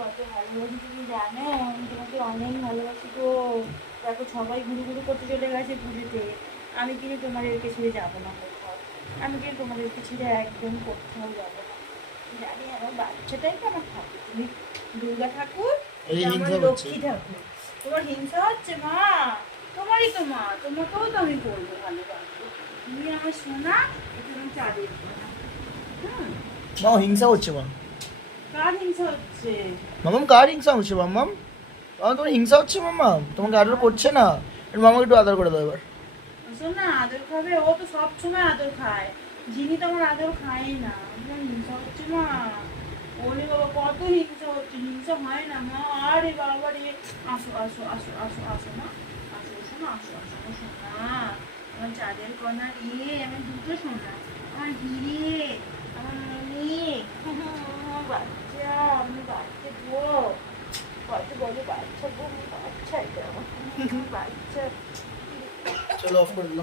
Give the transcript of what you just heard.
কত ভালোবাসি তুমি জানো, আমি তোমাকে অনেক ভালোবাসি গো। দেখো সবাই ঘুরু ঘুরু করতে চলে গেছে পুজোতে, আমি কিন্তু তোমাদেরকে ছেড়ে যাবো না কোথাও। আমি কিন্তু তোমাদেরকে ছেড়ে একদম কোথাও যাবো না। জানি আমার বাচ্চাটাই তো আমার ঠাকুর, তুমি দুর্গা ঠাকুর, এটা আমার লক্ষ্মী ঠাকুর। তোমার হিংসা হচ্ছে মা? তোমারই তো মা, তোমাকেও তো আমি বলবো ভালোবাসবো। তুমি আমার সোনা, এটা আমার চাঁদের সোনা। মা হিংসা হচ্ছে মা। কার হিংসা হচ্ছে? মামাম কার হিংসা হচ্ছে মাম্মাম? তোমার হিংসা হচ্ছে মাম্মাম? তোমাকে আদর করছে না? মামাকে একটু আদর করে দাও এবার। শোনা আদর খাবে, ও তো সব সময় আদর খায়। যিনি তো আমার আদর খায় না। আমার হিংসা হচ্ছে মা? ওরে বাবা কত হিংসা হচ্ছে, হিংসা হয় না মা। আরে বাবা রে, আসো আসো আসো আসো আসো মা, আসো শোনা, আসো আসো আমার সোনা, আমার চাঁদের কণা রে, আমার দুটো সোনা, আমার হিরে, আমার মনি, আমার বাচ্চা, আমার বাচ্চা গো, কত বড় বাচ্চা গো, আমার বাচ্চা, এটা আমার বাচ্চা। চলো অফ করে দিলাম।